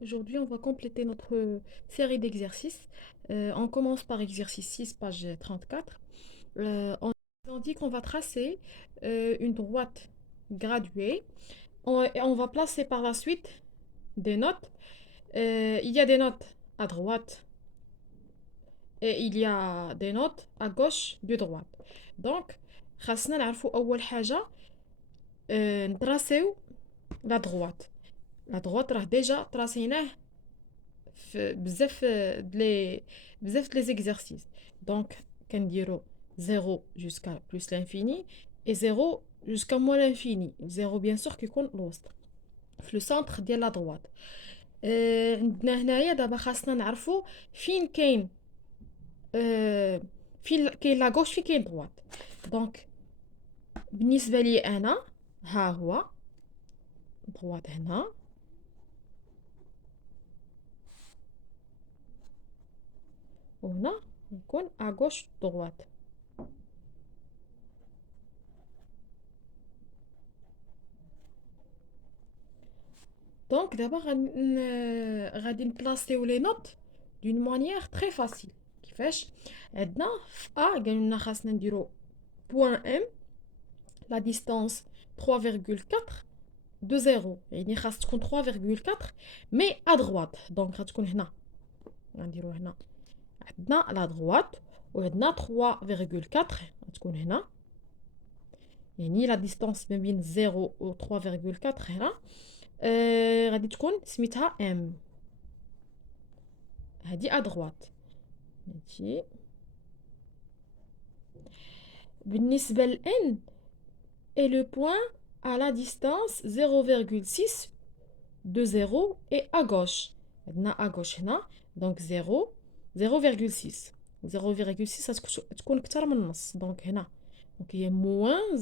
Aujourd'hui, on va compléter notre série d'exercices. On commence par exercice 6, page 34. On dit qu'on va tracer une droite graduée. Et on va placer par la suite des notes. Il y a des notes à droite et il y a des notes à gauche de droite. Donc, خاصنا نعرفوا أول حاجة نتراسيو لا droite. La droite راه ديجا تراسيناه بزاف بزاف les exercices. Donc, كنديرو 0 jusqu'à plus l'infini et 0 jusqu'à moins l'infini. 0 bien sûr كيكون الوسط في لو سونتر ديال لا droite. عندنا هنايا دابا خاصنا نعرفو فين كاين فين كاين لا غوش فين كاين droite. دونك بالنسبة لي أنا ها هو droite هنا وهنا يكون à gauche droite. Donc d'abord غادي نبلاصيو لي نوت d'une manière très facile. كيفاش عندنا في A قالوا لنا خاصنا نديرو point M la distance 3,4 de 0 يعني خاص تكون 3,4 mais à droite donc غتكون هنا غنديرو هنا عندنا la droite وعندنا 3,4 غتكون هنا يعني la distance ما بين 0 و 3,4 هنا غادي تكون سميتها M هادي à droite ماشي بالنسبة ل N et le point à la distance 0,6 de 0 et à gauche عندنا à gauche هنا donc 0 0,6 0,6 تكون أكثر من النص دونك هنا دونك هي moins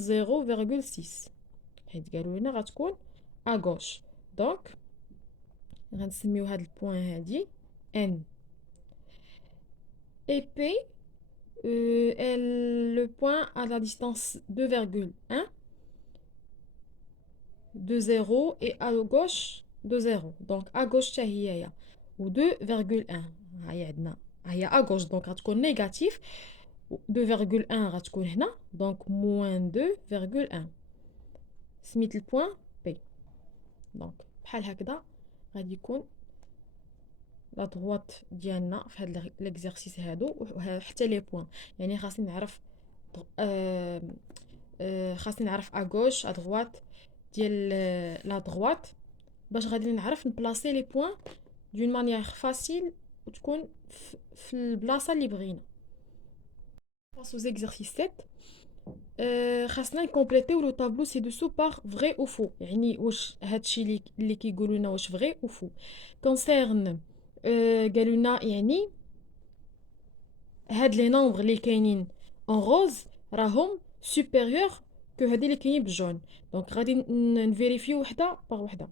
0,6 حيت قالوا لنا غتكون à gauche دونك غنسميو هاد البوان هادي N et P le point à la distance 2,1 de 0 et à gauche de 0 donc à gauche حتى هي و 2,1 ها هي عندنا ها هي à gauche donc غتكون négatif 2,1 غتكون هنا donc moins 2,1 سميت البوان P donc بحال هكذا غادي يكون لا droite ديالنا في هاد ليكزارسيس هادو حتى لي بوين يعني خاصني نعرف خاصني نعرف à gauche à droite ديال لا droite باش غادي نعرف نبلاصي لي بوين دون مانيير فاسيل وتكون في البلاصه اللي بغينا. passe aux exercices 7 خاصنا نكومبليتيو لو طابلو سي دوسو بار فري او فو يعني واش هادشي اللي كيقولوا لنا واش فري او فو كونسيرن قالوا لنا يعني هاد لي نومبر اللي كاينين اون روز راهم سوبيريور كو هادي اللي كاينين بالجون دونك غادي نفيريفيو وحده باغ وحده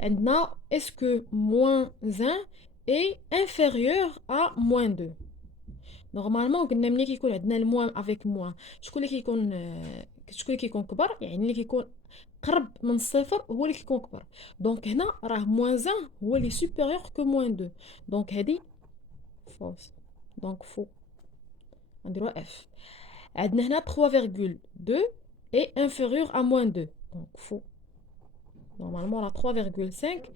عندنا اسكو موان 1 est inférieur à moins 2 نورمالمون قلنا ملي كيكون عندنا الموان افيك موان شكون اللي كيكون كبر يعني اللي كيكون قرب من الصفر هو اللي كيكون كبر دونك هنا راه موان 1 هو اللي سوبيريور كو موان 2 دونك هادي فوس دونك فو نديروها اف عندنا هنا 3,2 et inférieur à moins 2 donc faux normalement la 3,5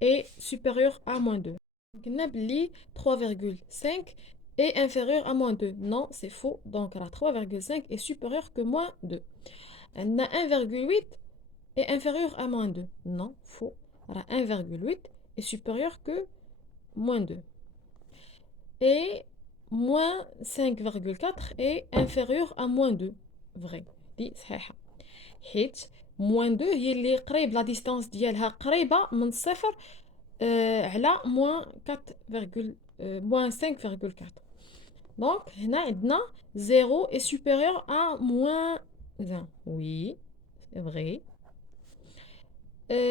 est supérieur à moins 2 قلنا بلي 3,5 est inférieur à moins 2 non c'est faux donc la 3,5 est supérieur que moins 2 عندنا 1,8 est inférieur à moins 2 non faux la 1,8 est supérieur que moins 2 et moins 5,4 est inférieur à moins 2 vrai دي صحيحة حيت moins 2 هي اللي قريب لا ديستانس ديالها قريبة من الصفر على moins 4, moins 5,4 donc هنا عندنا 0 est supérieur à moins 1 oui c'est vrai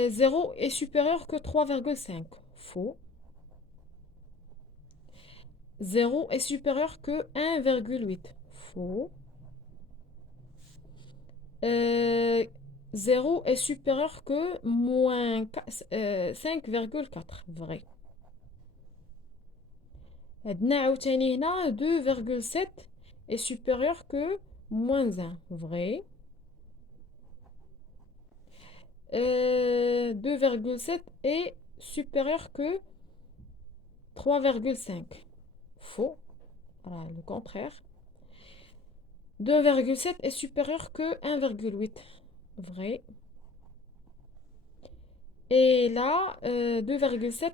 0 est supérieur que 3,5 faux 0 est supérieur que 1,8 faux 0 est supérieur que moins 5,4. Vrai. عندنا عاوتاني هنا 2,7 est supérieur que moins 1. Vrai. 2,7 est supérieur que 3,5. Faux. Voilà, le contraire. 2,7 est supérieur que 1,8. Vrai. Et là, 2,7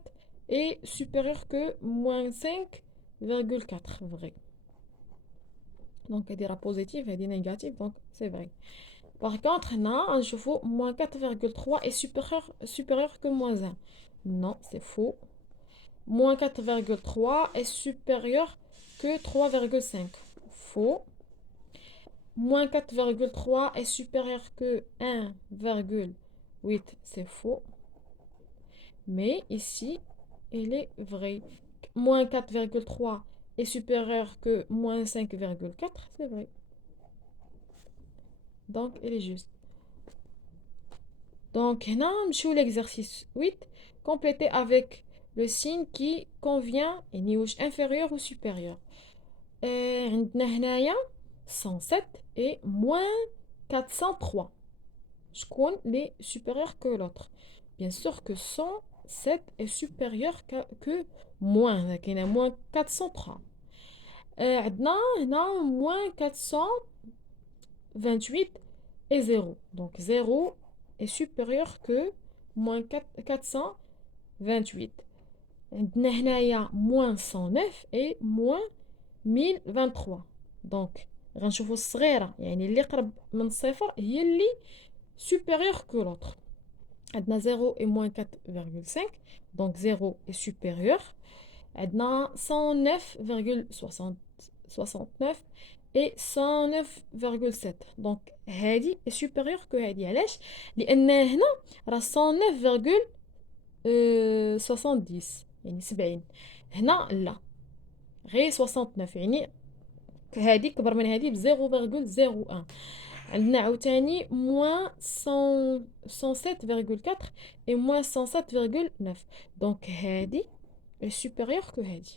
est supérieur que moins 5,4. Vrai. Donc, elle dira positive, elle dit négative, donc c'est vrai. Par contre, là, un chevaux, moins 4,3 est supérieur que moins 1. Non, c'est faux. Moins 4,3 est supérieur que 3,5. Faux. Moins 4,3 est supérieur que 1,8. C'est faux. Mais ici, il est vrai. Moins 4,3 est supérieur que moins 5,4. C'est vrai. Donc, il est juste. Donc, هنا نمشيو l'exercice 8. Compléter avec le signe qui convient يعني واش inférieur ou supérieur. عندنا هنايا 107 et moins 403. شكون les supérieur que l'autre. Bien sûr que 107 est supérieur que moins. كاينه moins 403. عندنا هنا moins 428 et 0. Donc 0 est supérieur que moins 428. عندنا هنايا moins 109 et moins 1023. Donc غنشوفوا الصغيرة يعني اللي قرب من الصفر هي اللي supérieur que l'autre. عندنا 0 et moins 4,5. Donc 0 est supérieur. عندنا 109,69 et 109,7. Donc هذه est supérieure que هذه. علاش؟ لأن هنا راه 109,70 يعني 70. هنا لا، غير 69 يعني هذه كبر من هذه ب 0,01. عندنا عاوتاني moins 107,4 et moins 107,9. Donc هذه est supérieure que هذه.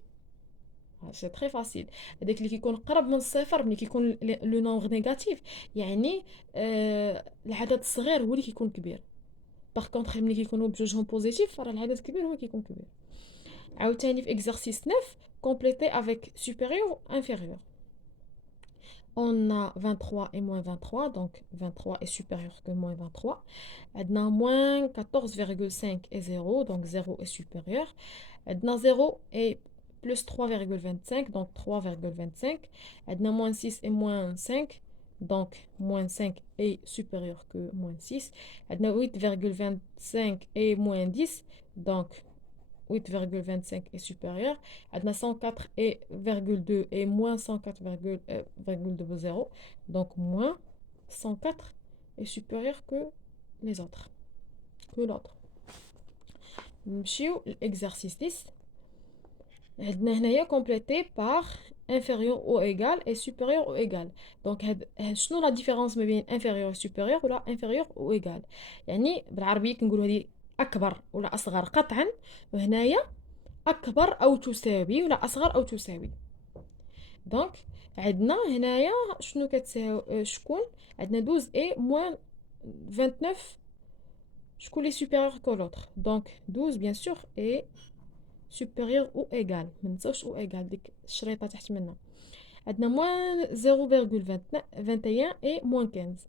سي تري فاسيل. هذاك اللي كيكون قرب من الصفر ملي كيكون لو نومبر نيجاتيف يعني العدد الصغير هو اللي كيكون كبير. باغ كونطخ ملي كيكونوا بجوجهم بوزيتيف راه العدد الكبير هو كيكون كبير. عاوتاني في exercice 9 compléter avec supérieur ou inférieur. On a 23 et moins 23, donc 23 est supérieur que moins 23. On a moins 14,5 et 0, donc 0 est supérieur. On a 0 et plus 3,25, donc 3,25. On a moins 6 et moins 5, donc moins 5 est supérieur que moins 6. On a 8,25 et moins 10, donc 8,25 est supérieur. On a 104,2 et moins 104,0. Donc moins 104 est supérieur que les autres. Que l'autre. نمشيو l'exercice 10. عندنا هنايا complété par inférieur ou égal et supérieur ou égal. Donc شنو la différence ما بين inférieur et supérieur ولا inférieur ou égal. يعني بالعربية كنقولوا هذه أكبر ولا أصغر قطعا، وهنايا أكبر أو تساوي ولا أصغر أو تساوي. دونك عندنا هنايا شنو كتساوي شكون؟ عندنا 12 et moins 29. شكون لي supérieur que l'autre. Donc 12 bien sûr est supérieur ou égal. منساوش ou égal ديك الشريطة تحت منها. عندنا moins 0,21 et moins 15.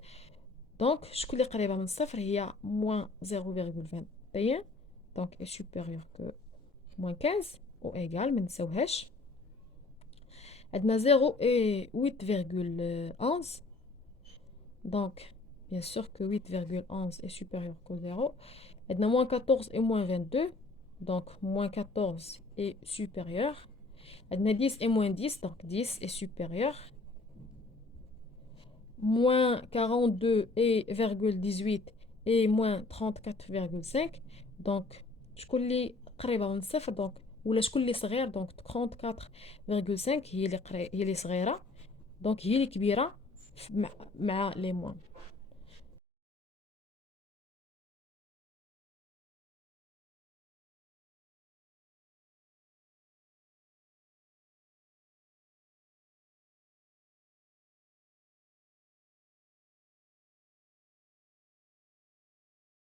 دونك شكون اللي قريبة من الصفر هي moins 0,21. donc est supérieur que moins 15 ou égal ما نساوهاش. عندنا 0 et 8,11. donc bien sûr que 8,11 est supérieur que 0. عندنا moins 14 et moins 22. donc moins 14 est supérieur. عندنا 10 et moins 10. donc 10 est supérieur. moins 42 et 18 et moins 34,5. donc شكون اللي قريبة من الصفر donc ولا شكون اللي صغير. دونك 34,5 هي اللي صغيره، دونك هي اللي كبيره مع لي موان.